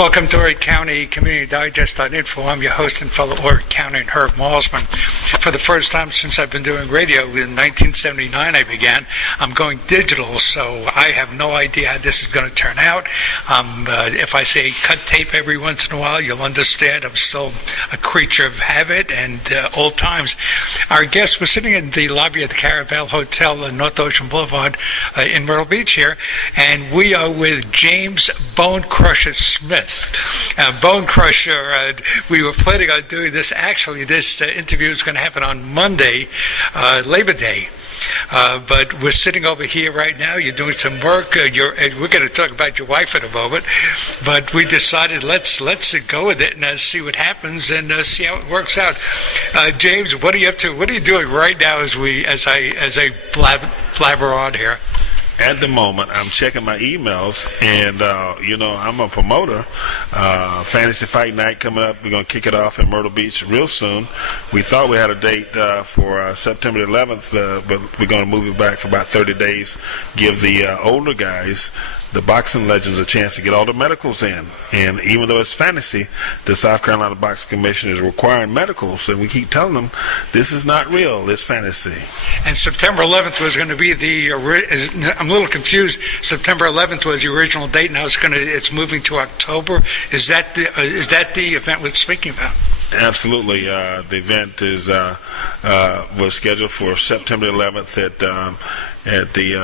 Welcome to Horry County Community Digest.info. I'm your host and fellow Horry County and Herb Malsman. For the first time since I've been doing radio, in 1979 I began, I'm going digital, so I have no idea how this is going to turn out. If I say cut tape every once in a while, you'll understand I'm still a creature of habit and old times. Our guests were sitting in the lobby of the Caravel Hotel on North Ocean Boulevard in Myrtle Beach here, and we are with James Bonecrusher Smith. Bonecrusher, we were planning on doing this. Actually, this interview is going to happen on Monday, Labor Day. But we're sitting over here right now. You're doing some work. We're going to talk about your wife in a moment. But we decided let's go with it and see what happens and see how it works out. James, what are you up to? What are you doing right now as I blabber on here? At the moment, I'm checking my emails, and, I'm a promoter. Fantasy Fight Night coming up. We're going to kick it off in Myrtle Beach real soon. We thought we had a date for September 11th, but we're going to move it back for about 30 days, give the older guys, the boxing legends, a chance to get all the medicals in. And even though it's fantasy, the South Carolina Boxing Commission is requiring medicals, and we keep telling them this is not real, it's fantasy. And September 11th was going to be I'm a little confused. September 11th was the original date. Now it's moving to October. Is that the event we're speaking about? Absolutely. The event was scheduled for September 11th at the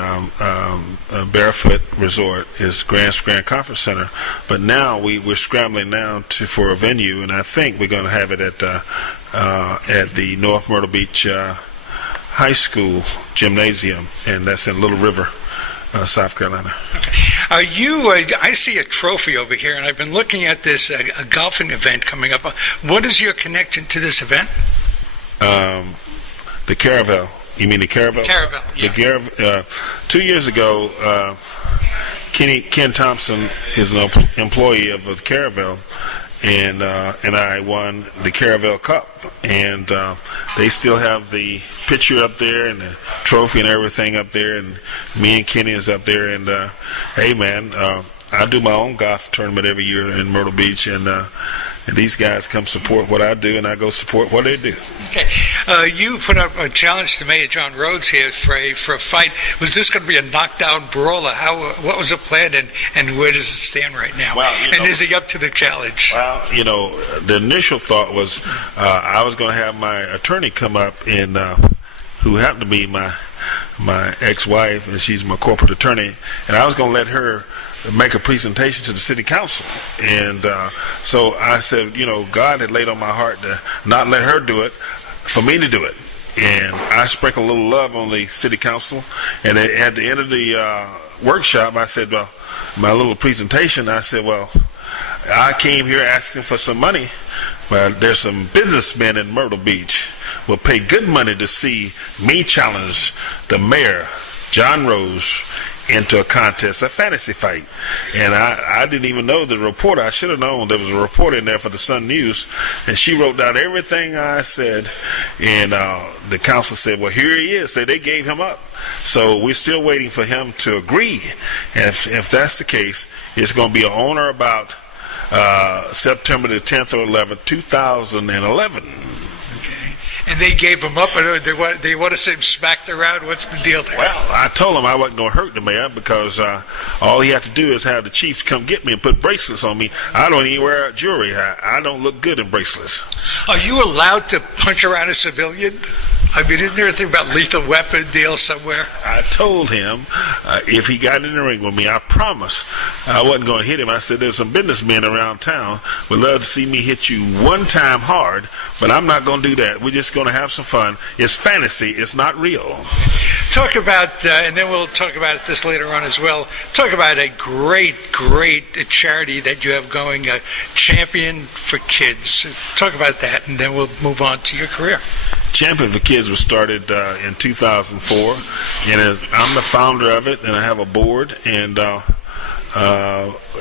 Barefoot Resort, is Grand Conference Center. But now we're scrambling now for a venue, and I think we're going to have it at the North Myrtle Beach High School Gymnasium, and that's in Little River, South Carolina. Okay. I see a trophy over here, and I've been looking at this a golfing event coming up. What is your connection to this event? The Caravel. You mean the Caravel? Caravel, yeah. The Caravel. 2 years ago, Ken Thompson is an employee of the Caravel, and I won the Caravel Cup, and they still have the picture up there and the trophy and everything up there, and me and Kenny is up there, and hey man, I do my own golf tournament every year in Myrtle Beach, and these guys come support what I do, and I go support what they do. Okay. You put up a challenge to Mayor John Rhodes here for a fight. Was this going to be a knockdown brawler? What was the plan, and where does it stand right now? Well, and is he up to the challenge? Well, the initial thought was I was going to have my attorney come up, and who happened to be my ex-wife, and she's my corporate attorney, and I was going to let her make a presentation to the city council. And so I said, God had laid on my heart to not let her do it, for me to do it. And I sprinkled a little love on the city council. And at the end of the workshop, I said, well, my little presentation, I said, well, I came here asking for some money, but there's some businessmen in Myrtle Beach will pay good money to see me challenge the mayor, John Rose, into a contest, a fantasy fight. And I didn't even know the reporter. I should have known there was a reporter in there for the Sun News, and she wrote down everything I said, and the council said, well, here he is. They gave him up. So we're still waiting for him to agree. And if that's the case, it's going to be on or about September the 10th or 11th, 2011. And they gave him up, and they want to say him smacked around. What's the deal there? Well, I told him I wasn't going to hurt the mayor, because all he had to do is have the chiefs come get me and put bracelets on me. I don't even wear jewelry. I don't look good in bracelets. Are you allowed to punch around a civilian? I mean, isn't there a thing about lethal weapon deal somewhere? I told him if he got in the ring with me, I promised I wasn't going to hit him. I said, there's some businessmen around town would love to see me hit you one time hard, but I'm not going to do that. We're just going to have some fun. It's fantasy. It's not real. Talk about, and then we'll talk about this later on as well, talk about a great charity that you have going, Champion for Kids. Talk about that, and then we'll move on to your career. Champion for Kids was started in 2004, and I'm the founder of it, and I have a board, and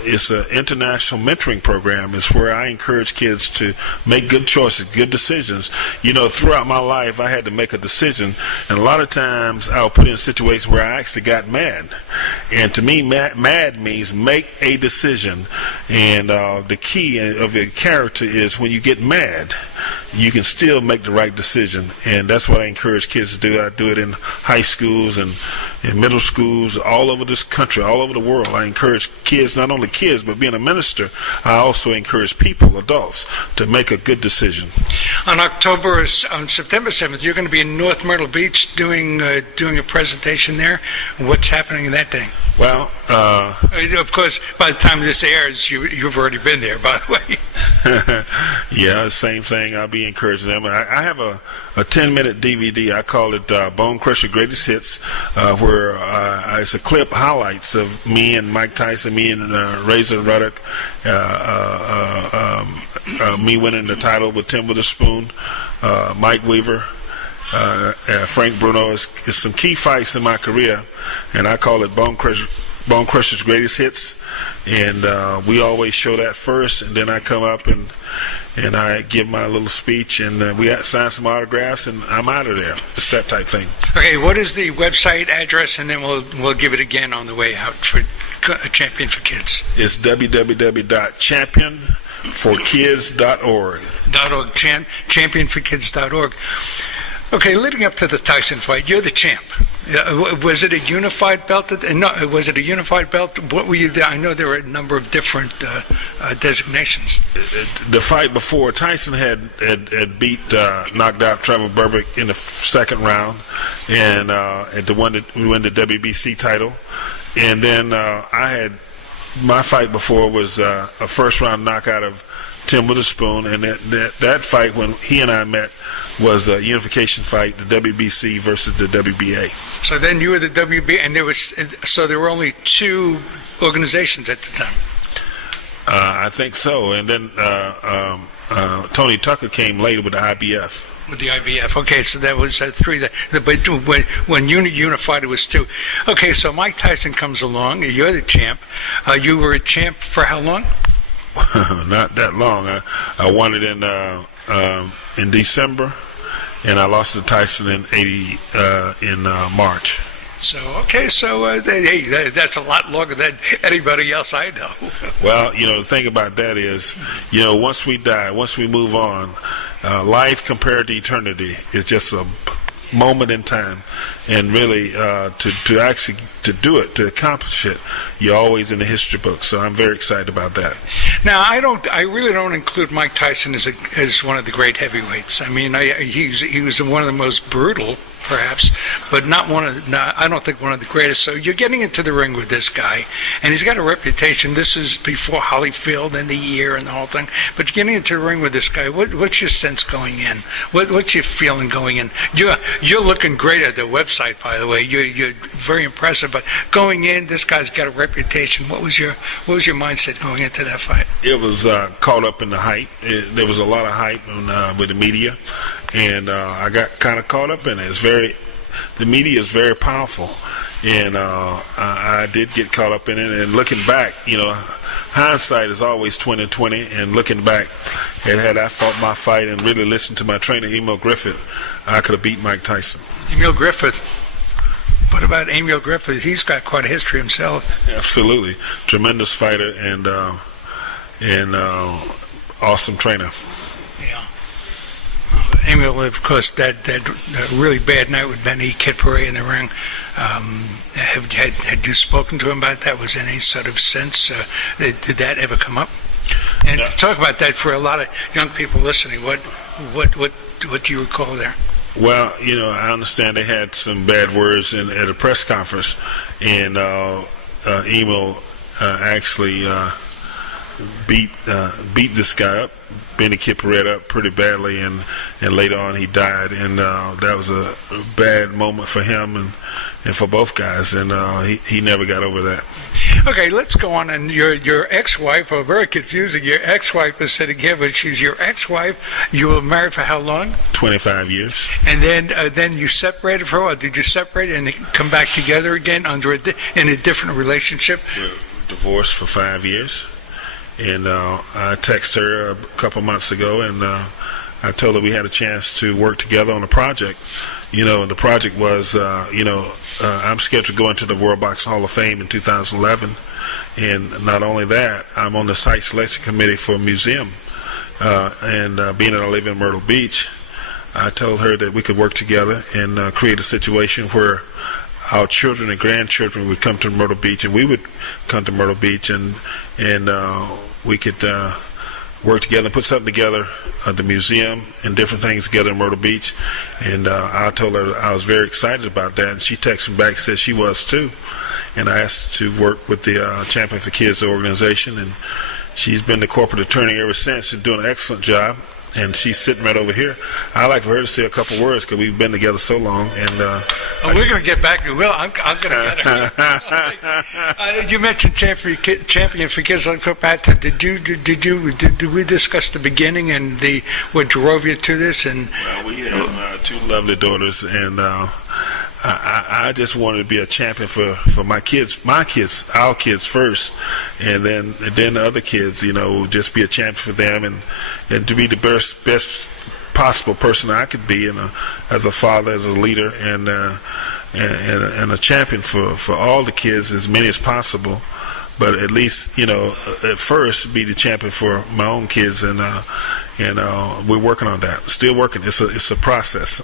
It's an international mentoring program. It's where I encourage kids to make good choices, good decisions. Throughout my life, I had to make a decision, and a lot of times I'll put in situations where I actually got mad. And to me, mad means make a decision. And the key of your character is when you get mad, you can still make the right decision. And that's what I encourage kids to do. I do it in high schools and in middle schools all over this country, all over the world. I encourage kids, not only kids, but being a minister, I also encourage people, adults, to make a good decision. On September 7th, you're going to be in North Myrtle Beach doing a presentation there. What's happening that day? Well, of course, by the time this airs, you've already been there, by the way. Yeah, same thing. I'll be encouraging them. I have a 10-minute DVD. I call it Bonecrusher Greatest Hits, where it's a clip highlights of me and Mike Tyson, me and Razor Ruddock, me winning the title with Tim Witherspoon, Mike Weaver, Frank Bruno. It's some key fights in my career, and I call it Bonecrusher's Greatest Hits. And we always show that first, and then I come up and I give my little speech, and we sign some autographs, and I'm out of there. It's that type thing. Okay, what is the website address, and then we'll give it again on the way out for Champion for Kids. It's www.championforkids.org. Championforkids.org. Okay, leading up to the Tyson fight, you're the champ. Was it a unified belt? No, was it a unified belt? What were you? I know there were a number of different designations. The fight before, Tyson had knocked out Trevor Berbick in the second round, and to win the WBC title. And then my fight before was a first round knockout of Tim Witherspoon, and that fight when he and I met was a unification fight, the WBC versus the WBA. So then you were the WBA, and there were only two organizations at the time. I think so, and then Tony Tucker came later with the IBF. With the IBF, okay, so that was three. But when unified, it was two. Okay, so Mike Tyson comes along. You're the champ. You were a champ for how long? Not that long. I won it in December, and I lost to Tyson in March. So hey, that's a lot longer than anybody else I know. Well, the thing about that is, once we die, once we move on, life compared to eternity is just a moment in time, and really to actually do it, to accomplish it, you're always in the history book. So I'm very excited about that. Now I really don't include Mike Tyson as one of the great heavyweights. I mean, he was one of the most brutal, perhaps, but I don't think one of the greatest. So you're getting into the ring with this guy, and he's got a reputation. This is before Holyfield and the year and the whole thing. But you're getting into the ring with this guy. What's your sense going in? What's your feeling going in? You're looking great at the website, by the way. You're very impressive. But going in, this guy's got a reputation. What was your mindset going into that fight? It was caught up in the hype. There was a lot of hype with the media, and I got kind of caught up in it. The media is very powerful, and I did get caught up in it. And looking back, hindsight is always 20/20. And looking back, had I fought my fight and really listened to my trainer, Emil Griffith, I could have beat Mike Tyson. Emil Griffith. What about Emil Griffith? He's got quite a history himself. Absolutely, tremendous fighter and awesome trainer. Yeah. Emil, of course, that really bad night with Benny Kidpere in the ring. Had you spoken to him about that? Was there any sort of sense? Did that ever come up? And talk about that for a lot of young people listening. What do you recall there? Well, I understand they had some bad words at a press conference, and Emil actually beat this guy up, Benny Kidpere up pretty badly, and later on he died, and that was a bad moment for him and for both guys, and he never got over that. Okay, let's go on. And your ex-wife, very confusing. Your ex-wife is sitting here, but she's your ex-wife. You were married for how long? 25 years. And then you separated for a while. Did you separate and then come back together again in a different relationship? divorced for 5 years. And I texted her a couple months ago, and I told her we had a chance to work together on a project. And the project was, I'm scheduled to go into the World Boxing Hall of Fame in 2011. And not only that, I'm on the site selection committee for a museum. And being that I live in Myrtle Beach, I told her that we could work together and create a situation where our children and grandchildren would come to Myrtle Beach, and we would come to Myrtle Beach, and we could work together and put something together, the museum and different things together in Myrtle Beach. And I told her I was very excited about that, and she texted me back and said she was too. And I asked her to work with the Champion for Kids organization, and she's been the corporate attorney ever since. She's doing an excellent job, and she's sitting right over here. I'd like for her to say a couple words because we've been together so long. And we're going to get back to Will. I'm going to get her. You mentioned Champion for Kids. Let's go back to did we discuss the beginning and what drove you to this? And well, we have 2 lovely daughters, and I just wanted to be a champion for my kids, our kids first, and then the other kids, just be a champion for them, and to be the best possible person I could be, as a father, as a leader, and a champion for all the kids, as many as possible. But at least, at first, be the champion for my own kids, and we're working on that. Still working. It's a process.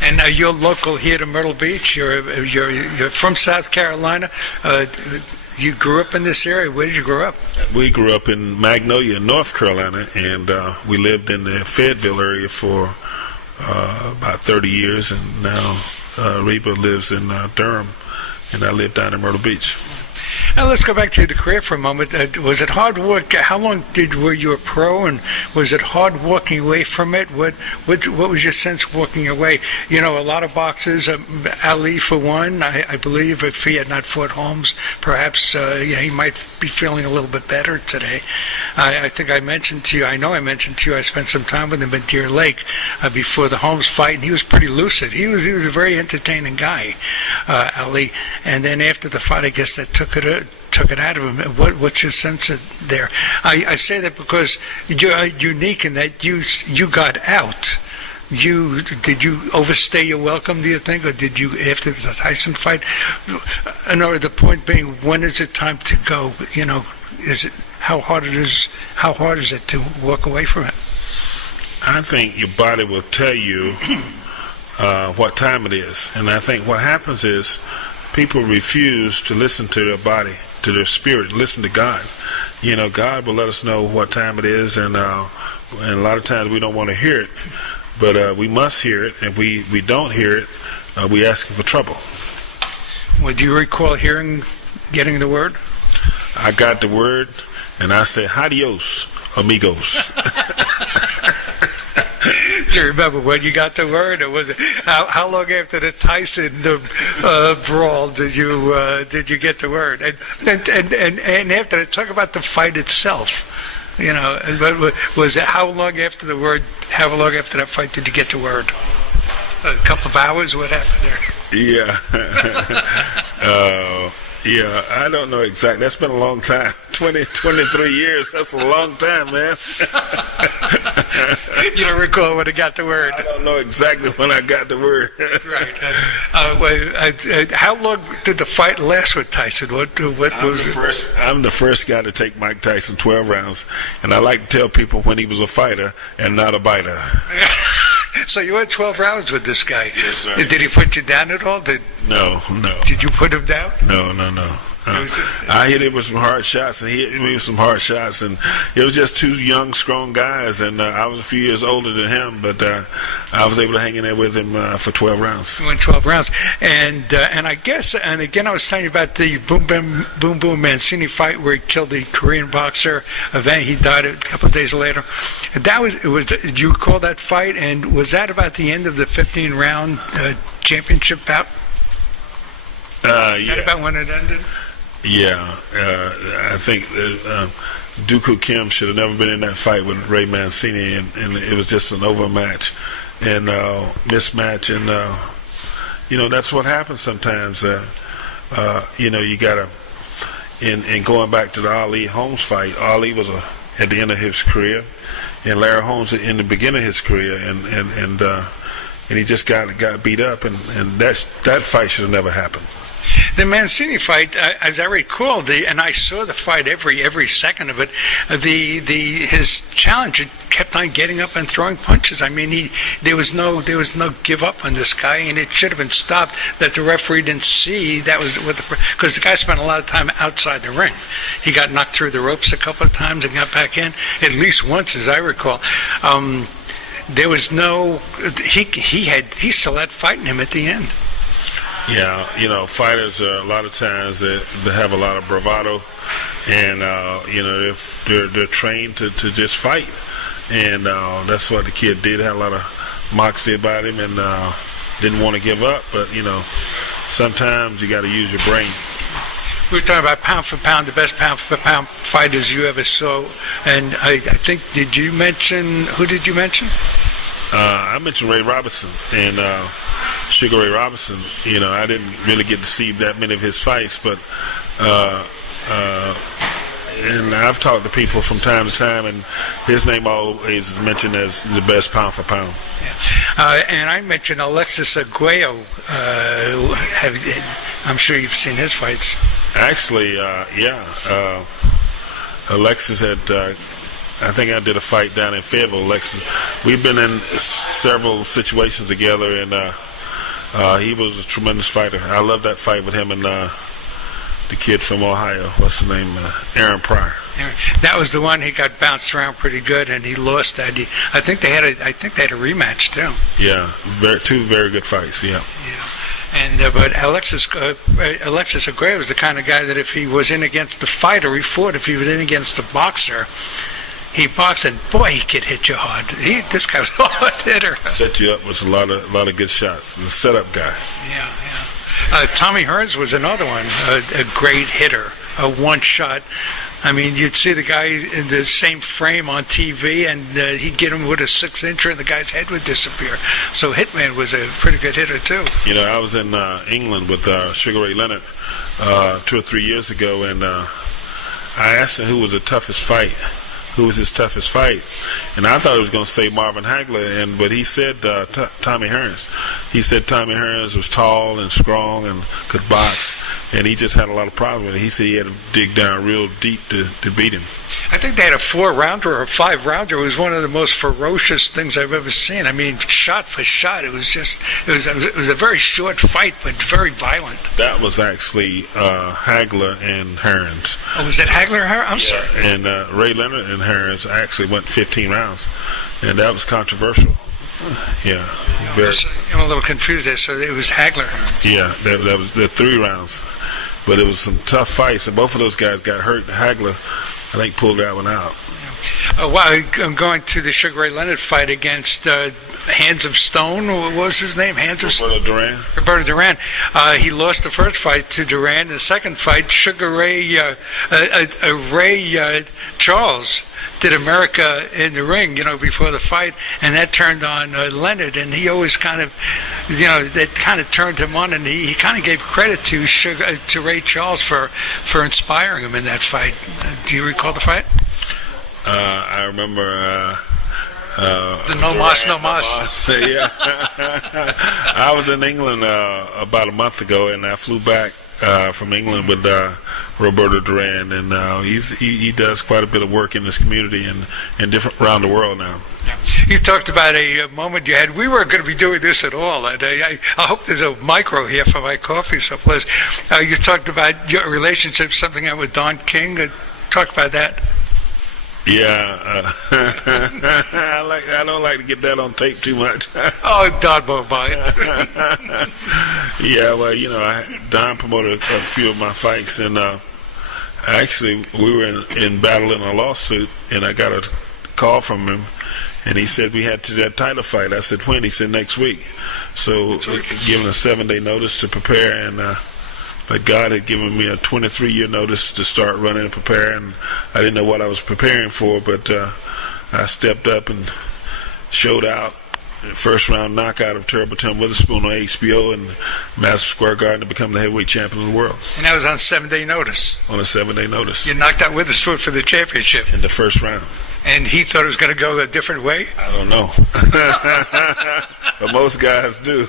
And you're local here to Myrtle Beach. You're from South Carolina. You grew up in this area. Where did you grow up? We grew up in Magnolia, North Carolina, and we lived in the Fayetteville area for about 30 years, and now Reba lives in Durham, and I live down in Myrtle Beach. Now let's go back to the career for a moment. Was it hard work? How long were you a pro, and was it hard walking away from it? What was your sense walking away? A lot of boxers, Ali for one, I believe, if he had not fought Holmes, perhaps he might be feeling a little bit better today. I think I mentioned to you, I spent some time with him at Deer Lake before the Holmes fight, and he was pretty lucid. He was a very entertaining guy, Ali. And then after the fight, I guess that took it out of him. What's your sense there? I say that because you're unique in that you got out. Did you overstay your welcome, do you think, or did you after the Tyson fight? The point being, when is it time to go? Is it how hard is it to walk away from it? I think your body will tell you what time it is, and I think what happens is people refuse to listen to their body, to their spirit, listen to God. God will let us know what time it is, and a lot of times we don't want to hear it, but we must hear it, and we don't hear it, we asking for trouble. Well, do you recall getting the word? I got the word, and I said, "Adios, amigos." Do you remember when you got the word, or was it how long after the Tyson brawl did you get the word? And after that, talk about the fight itself. Was it how long after the word? How long after that fight did you get the word? A couple of hours. What happened there? Yeah. Yeah, I don't know exactly. That's been a long time. 23 years. That's a long time, man. You don't recall when I got the word? I don't know exactly when I got the word. Right. How long did the fight last with Tyson? I'm the first guy to take Mike Tyson 12 rounds, and I like to tell people when he was a fighter and not a biter. So you went 12 rounds with this guy? Yes, sir. Did he put you down at all? No. Did you put him down? No. I hit him with some hard shots, and he hit me with some hard shots, and it was just 2 young, strong guys, and I was a few years older than him, but I was able to hang in there with him for 12 rounds. You went 12 rounds, and I guess, and again, I was telling you about the Boom Boom Mancini fight where he killed the Korean boxer. He died a couple of days later. Did you recall that fight, and was that about the end of the 15-round championship bout? Is that about when it ended? Yeah, I think Dooku Kim should have never been in that fight with Ray Mancini, and it was just an overmatch and mismatch, and that's what happens sometimes. You gotta, in going back to the Ali Holmes fight, Ali was at the end of his career, and Larry Holmes in the beginning of his career, and he just got beat up, and that fight should have never happened. The Mancini fight, as I recall, and I saw the fight every second of it. His challenger kept on getting up and throwing punches. I mean, there was no give up on this guy, and it should have been stopped. That the referee didn't see that was because the guy spent a lot of time outside the ring. He got knocked through the ropes a couple of times and got back in at least once, as I recall. There was no he still had fight in him at the end. Yeah, fighters a lot of times they have a lot of bravado, and they're trained to just fight, and that's what the kid did. Had a lot of moxie about him, and didn't want to give up. But sometimes you got to use your brain. We were talking about pound for pound, the best pound for pound fighters you ever saw, and I think who did you mention? I mentioned Ray Robinson and Sugar Ray Robinson. I didn't really get to see that many of his fights, but and I've talked to people from time to time, and his name always is mentioned as the best pound for pound. Yeah. And I mentioned Alexis Arguello. I'm sure you've seen his fights. Actually, Alexis had. I think I did a fight down in Fayetteville. Alexis, we've been in several situations together, and he was a tremendous fighter. I love that fight with him and the kid from Ohio. What's his name? Aaron Pryor. That was the one he got bounced around pretty good, and he lost that. I think they had a rematch too. Yeah, two very good fights. Yeah. Yeah. And but Alexis Arguello was the kind of guy that if he was in against the fighter, he fought. If he was in against the boxer, he boxed, and boy, he could hit you hard. This guy was a hard hitter. Set you up with a lot of good shots. The setup guy. Yeah. Tommy Hearns was another one, a great hitter, a one shot. I mean, you'd see the guy in the same frame on TV, and he'd get him with a 6-incher, and the guy's head would disappear. So Hitman was a pretty good hitter too. I was in England with Sugar Ray Leonard 2 or 3 years ago, and I asked him who was his toughest fight, and I thought he was going to say Marvin Hagler, but he said Tommy Hearns. He said Tommy Hearns was tall and strong and could box, and he just had a lot of problems with it. He said he had to dig down real deep to beat him. I think they had a 4-rounder or a 5-rounder. It was one of the most ferocious things I've ever seen. I mean, shot for shot, it was a very short fight, but very violent. That was actually Hagler and Hearns. Oh, was it Hagler and Hearns? I'm sorry. And Ray Leonard and Hearns actually went 15 rounds, and that was controversial. Yeah. I'm a little confused there. So it was Hagler Hearns. Yeah, that was the 3 rounds. But it was some tough fights, and both of those guys got hurt. Hagler, I think, pulled that one out. I'm going to the Sugar Ray Leonard fight against Hands of Stone. What was his name? Roberto Duran. He lost the first fight to Duran. The second fight, Sugar Ray Charles did America in the ring, before the fight, and that turned on Leonard, and he always kind of, that kind of turned him on, and he kind of gave credit to Ray Charles for inspiring him in that fight. Do you recall the fight? I remember the No Mas. Yeah. I was in England about a month ago, and I flew back from England with Roberto Duran, and he does quite a bit of work in this community and different around the world now. Yeah. You talked about a moment you had. We weren't going to be doing this at all, and I hope there's a micro here for my coffee someplace. You talked about your relationship, something with Don King. Talk about that. Yeah, I don't like to get that on tape too much. Oh, Don won't mind. Yeah, well, Don promoted a few of my fights, and actually we were in battle in a lawsuit, and I got a call from him, and he said we had that title fight. I said, when? He said, next week. So given a 7-day notice to prepare, and but God had given me a 23-year notice to start running and prepare, and I didn't know what I was preparing for, but I stepped up and showed out, first round knockout of Terrible Tim Witherspoon on HBO and Madison Square Garden to become the heavyweight champion of the world. And that was on 7-day notice. On a 7-day notice. You knocked out Witherspoon for the championship. In the first round. And he thought it was going to go a different way? I don't know. But most guys do.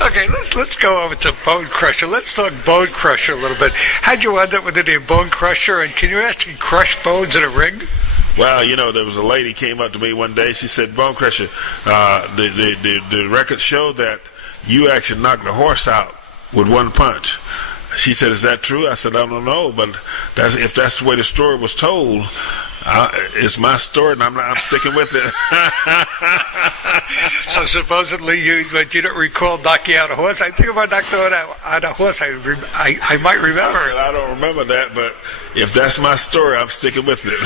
Okay, let's go over to Bonecrusher. Let's talk Bonecrusher a little bit. How'd you end up with the name Bonecrusher, and can you actually crush bones in a ring? Well, there was a lady came up to me one day. She said, Bonecrusher, the records show that you actually knocked a horse out with one punch. She said, is that true? I said, I don't know, but if that's the way the story was told, it's my story, and I'm sticking with it. So supposedly you don't recall knocking out a horse. I think if I knocked out a horse, I might remember. I said, I don't remember that, but if that's my story, I'm sticking with it.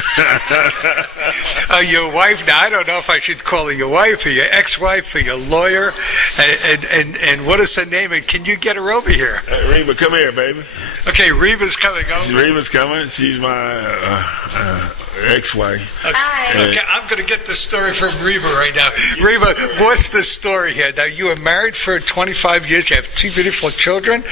Your wife, now I don't know if I should call her your wife or your ex-wife or your lawyer, and what is her name, and can you get her over here? Reba, come here, baby. Okay, Reba's coming over. Reba's coming. She's my ex-wife. Okay. Hi. Okay, I'm going to get the story from Reba right now. Reba, what's the story here? Now, you were married for 25 years. You have 2 beautiful children.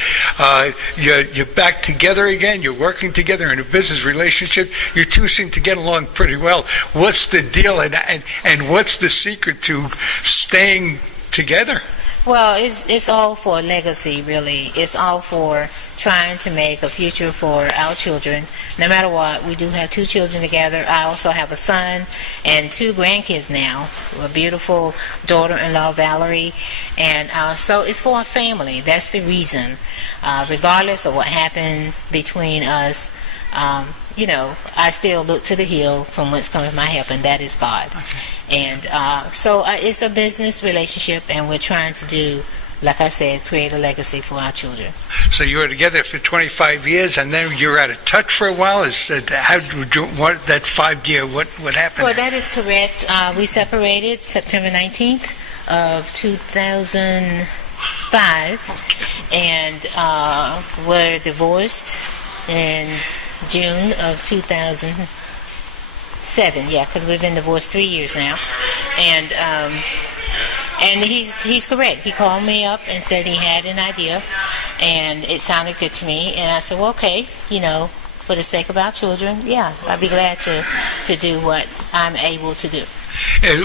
You're back together again. You're working together in a business relationship. You two seem to get along pretty well. What's the deal, and what's the secret to staying together? Well, it's all for legacy, really. It's all for trying to make a future for our children. No matter what, we do have 2 children together. I also have a son and 2 grandkids now, a beautiful daughter-in-law, Valerie. And so it's for our family. That's the reason. Regardless of what happened between us, I still look to the hill from whence cometh my help, and that is God. Okay. And so it's a business relationship, and we're trying to do, like I said, create a legacy for our children. So you were together for 25 years, and then you were out of touch for a while. That 5 year, what happened? Well, that is correct. We separated September 19th of 2005, and were divorced in June of 2007. Yeah, because we've been divorced 3 years now, and he's correct. He called me up and said he had an idea, and it sounded good to me. And I said, well, okay, for the sake of our children, yeah, I'd be glad to do what I'm able to do.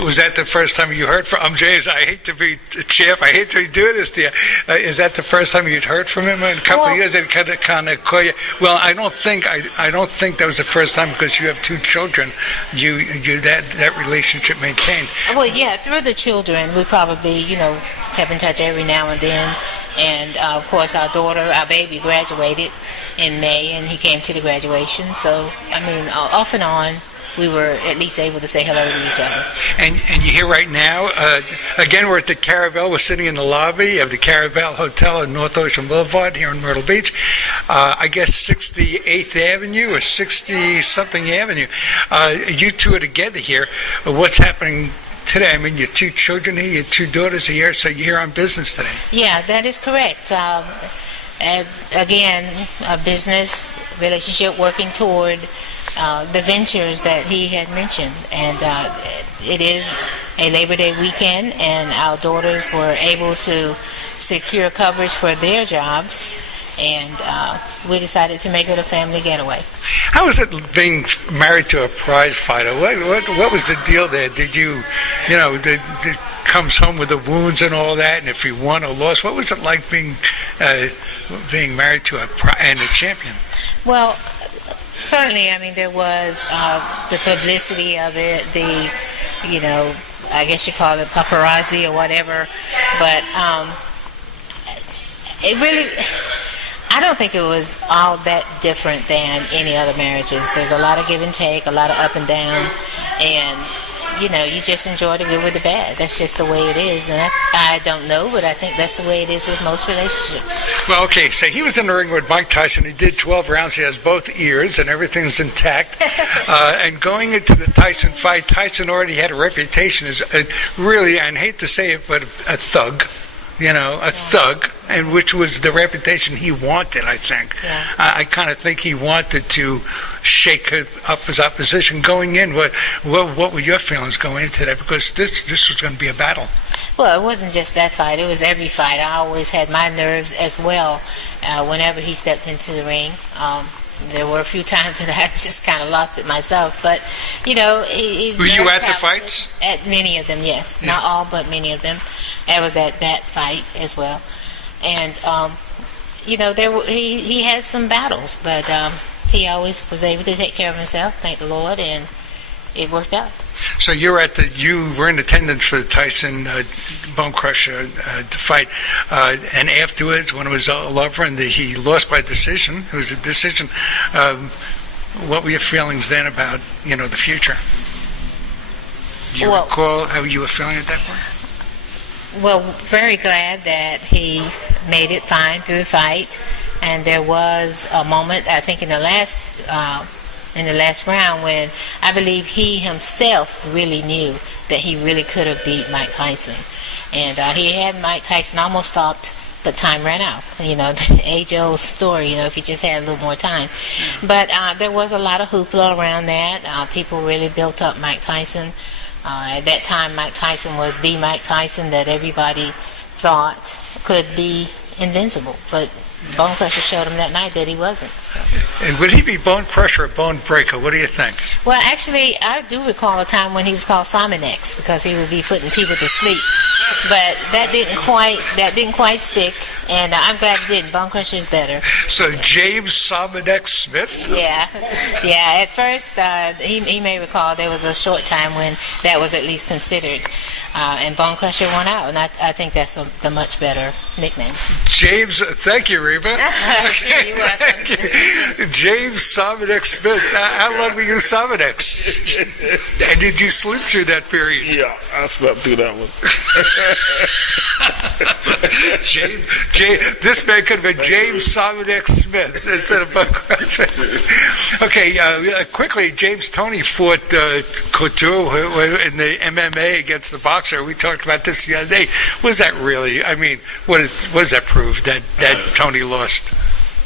Was that the first time you heard from him? James, I hate to be a champ. I hate to be doing this to you. Is that the first time you'd heard from him in a couple of years? That kind of call you? Well, I don't think that was the first time, because you have 2 children. You that relationship maintained. Well, yeah, through the children, we probably kept in touch every now and then. And of course, our baby, graduated in May, and he came to the graduation. So off and on, we were at least able to say hello to each other. And you're here right now. Again, we're at the Caravel. We're sitting in the lobby of the Caravel Hotel on North Ocean Boulevard here in Myrtle Beach. I guess 68th Avenue or 60-something Avenue. You two are together here. What's happening today? Your 2 children here, your 2 daughters are here, so you're here on business today. Yeah, that is correct. And again, a business relationship working toward the ventures that he had mentioned, and it is a Labor Day weekend, and our daughters were able to secure coverage for their jobs, and we decided to make it a family getaway. How was it being married to a prize fighter? What was the deal there? Did you, comes home with the wounds and all that, and if you won or lost, what was it like being married to a champion? Well, certainly, there was the publicity of it, I guess you call it paparazzi or whatever, but it really, I don't think it was all that different than any other marriages. There's a lot of give and take, a lot of up and down, and you just enjoy the good with the bad. That's just the way it is. And I don't know, but I think that's the way it is with most relationships. Well, okay, so he was in the ring with Mike Tyson. He did 12 rounds. He has both ears, and everything's intact. And going into the Tyson fight, Tyson already had a reputation as really, I hate to say it, but a thug. A thug. and which was the reputation he wanted, I think. Yeah. I kind of think he wanted to shake up his opposition going in. What were your feelings going into that? Because this was going to be a battle. Well, it wasn't just that fight. It was every fight. I always had my nerves as well whenever he stepped into the ring. There were a few times that I just kind of lost it myself. But, you know... Were you at the fights? At many of them, yes. Yeah. Not all, but many of them. I was at that fight as well. And, you know, he had some battles, but he always was able to take care of himself, thank the Lord, and it worked out. So you were in attendance for the Tyson Bonecrusher fight, and afterwards, when it was all over and he lost by decision, it was a decision. What were your feelings then about the future? Do you recall how you were feeling at that point? Well, very glad that he made it fine through the fight, and there was a moment, I think, in the last round when I believe he himself really knew that he really could have beat Mike Tyson. And he had Mike Tyson almost stopped, but time ran out. The age-old story, if he just had a little more time. But there was a lot of hoopla around that. People really built up Mike Tyson. At that time, Mike Tyson was the Mike Tyson that everybody thought could be invincible. But Bonecrusher showed him that night that he wasn't. So. And would he be Bonecrusher or Bone Breaker? What do you think? Well, actually, I do recall a time when he was called Sominex because he would be putting people to sleep. But that didn't quite stick, and I'm glad it didn't. Bonecrusher is better. So James Sominex Smith? Yeah. At first, he may recall there was a short time when that was at least considered, and Bonecrusher won out, and I think that's the much better nickname. James, thank you, Reba. You're welcome. James Sominex Smith. How long were you Sominex? And did you sleep through that period? Yeah, I slept through that one. This man could have been James Sominex Smith instead of Bonecrusher. Okay, quickly, James Toney fought Couture in the MMA against the boxer. We talked about this the other day. Was that really? I mean, what does that prove that Toney lost?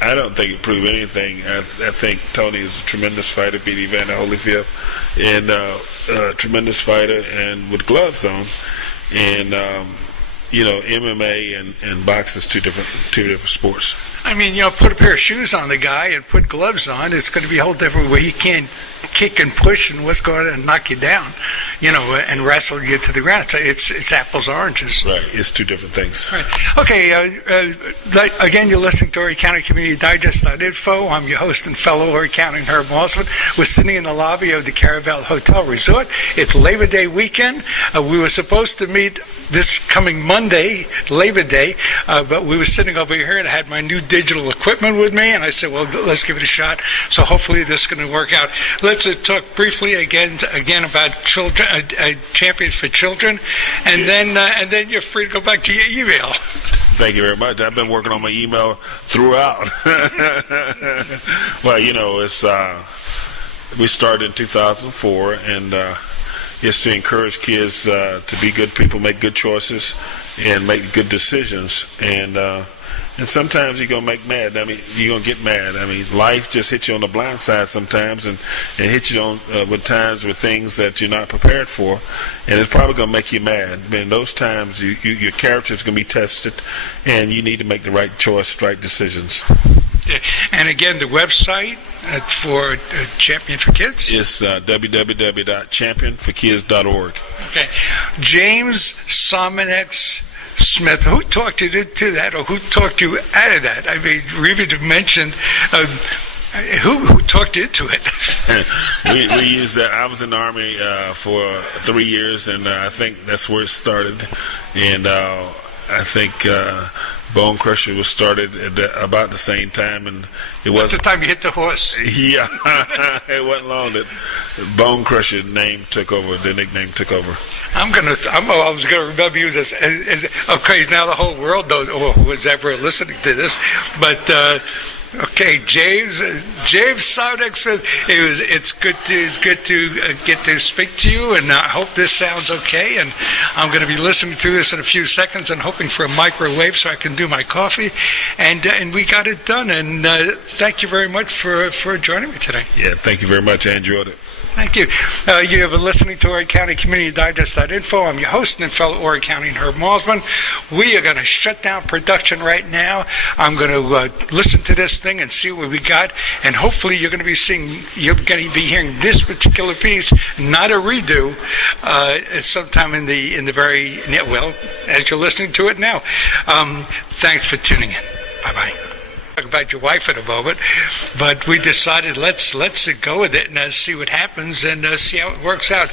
I don't think it proved anything. I think Toney is a tremendous fighter, beat Evander Holyfield, and a tremendous fighter, and with gloves on. And MMA and boxing is two different sports. I mean, put a pair of shoes on the guy and put gloves on. It's going to be a whole different way. He can't kick and push and what's going to knock you down, and wrestle you to the ground. So it's apples oranges. Right. It's two different things. Right. Okay. Again, you're listening to Horry County Community Digest.info. I'm your host and fellow Horry County Herb Malsman. We're sitting in the lobby of the Caravel Hotel Resort. It's Labor Day weekend. We were supposed to meet this coming Monday, Labor Day, but we were sitting over here and I had my new digital equipment with me, and I said, well, let's give it a shot. So hopefully this is going to work out. Let's talk briefly again about children, a champion for children, and yes. then you're free to go back to your email. Thank you very much. I've been working on my email throughout. Well, it's we started in 2004, and it's to encourage kids to be good people, make good choices, and make good decisions. And sometimes you're gonna make mad. I mean, you're gonna get mad. I mean, life just hits you on the blind side sometimes, and hits you on with times with things that you're not prepared for, and it's probably gonna make you mad. But in those times, your character is gonna be tested, and you need to make the right choice, right decisions. And again, the website for Champion for Kids is www.championforkids.org. Okay, James Sominex Smith, who talked you into that, or who talked you out of that? I mean, Reva mentioned who talked you into it. we used that. I was in the Army for 3 years, and I think that's where it started. And I think Bonecrusher was started at about the same time, and it was the time you hit the horse. Yeah, it wasn't long that Bonecrusher name took over. The nickname took over. I was gonna remember you as okay. Now the whole world knows, or who was ever listening to this, but Okay, James Sodek Smith. It's good to get to speak to you, and I hope this sounds okay. And I'm going to be listening to this in a few seconds, and hoping for a microwave so I can do my coffee. And we got it done. And thank you very much for joining me today. Yeah, thank you very much. I enjoyed it. Thank you. You have been listening to Horry County Community Digest.info. I'm your host and fellow Horry County and Herb Malsman. We are going to shut down production right now. I'm going to listen to this thing and see what we got, and hopefully you're going to be hearing this particular piece, not a redo, sometime in the very well as you're listening to it now. Thanks for tuning in. Bye bye. Talk about your wife in a moment, but we decided let's go with it and see what happens and see how it works out.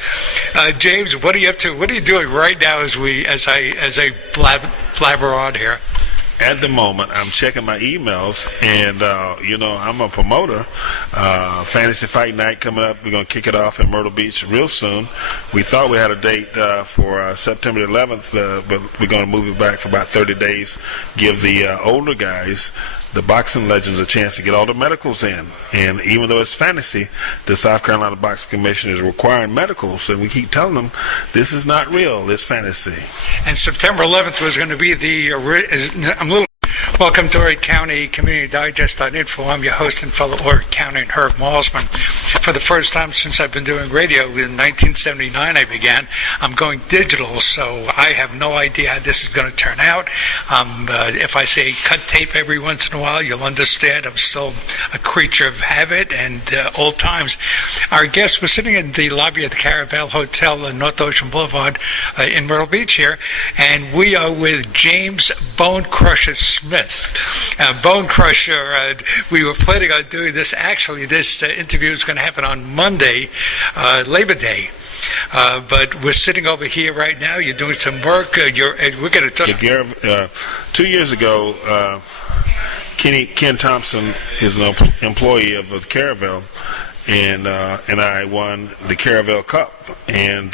James, what are you up to? What are you doing right now as I blabber on here? At the moment, I'm checking my emails, and I'm a promoter. Fantasy Fight Night coming up. We're going to kick it off in Myrtle Beach real soon. We thought we had a date for September 11th, but we're going to move it back for about 30 days. Give the older guys, the boxing legends, a chance to get all the medicals in. And even though it's fantasy, the South Carolina Boxing Commission is requiring medicals, and we keep telling them this is not real, it's fantasy. And September 11th was going to be Welcome to Horry County Community Digest.info. I'm your host and fellow Horry County and Herb Malsman. For the first time since I've been doing radio, in 1979 I began. I'm going digital, so I have no idea how this is going to turn out. If I say cut tape every once in a while, you'll understand I'm still a creature of habit and old times. Our guests were sitting in the lobby of the Caravel Hotel on North Ocean Boulevard in Myrtle Beach here, and we are with James Bonecrusher Smith. Bonecrusher, we were planning on doing this. Actually, this interview is going to happen on Monday, Labor Day. But we're sitting over here right now. You're doing some work. We're going to talk. 2 years ago, Ken Thompson is an employee of the Caravel, and I won the Caravel Cup, and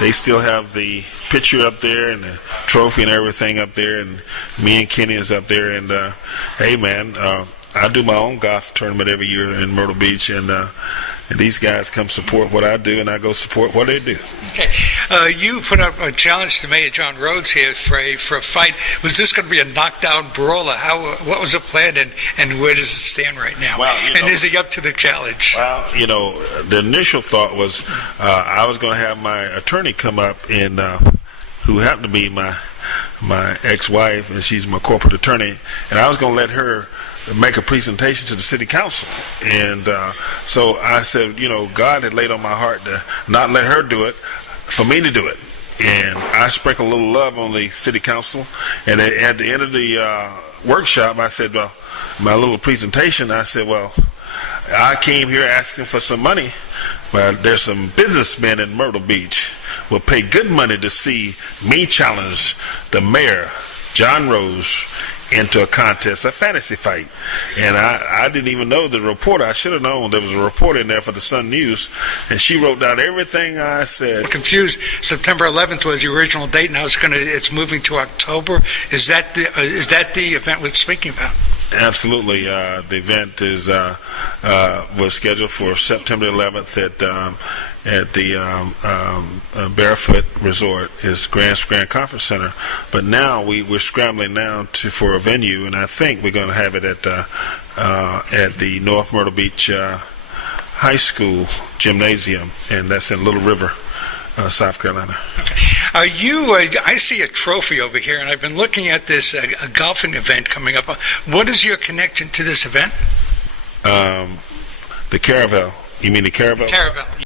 they still have the picture up there and the trophy and everything up there, and me and Kenny is up there, and hey man, I do my own golf tournament every year in Myrtle Beach, and these guys come support what I do, and I go support what they do. Okay, you put up a challenge to Mayor John Rhodes here for a fight. Was this going to be a knockdown brawler? What was the plan, and where does it stand right now? Well, and is he up to the challenge? Well, the initial thought was I was going to have my attorney come up, and who happened to be my ex-wife, and she's my corporate attorney, and I was going to let her make a presentation to the city council. And so I said, God had laid on my heart to not let her do it, for me to do it. And I sprinkled a little love on the city council, and at the end of the workshop, I said, well, my little presentation, I said, well, I came here asking for some money, but there's some businessmen in Myrtle Beach will pay good money to see me challenge the mayor, John Rose, into a contest, a fantasy fight. And I didn't even know the reporter. I should have known there was a reporter in there for the Sun News, and she wrote down everything I said. I'm confused. September 11th was the original date. Now it's moving to October. Is that the event we're speaking about? Absolutely. The event was scheduled for September 11th at the Barefoot Resort, is Grand Conference Center. But now we're scrambling now for a venue, and I think we're going to have it at the North Myrtle Beach High School Gymnasium, and that's in Little River, South Carolina. Okay. I see a trophy over here, and I've been looking at this a golfing event coming up. What is your connection to this event? The Caravel. You mean the Caravel? Caravel.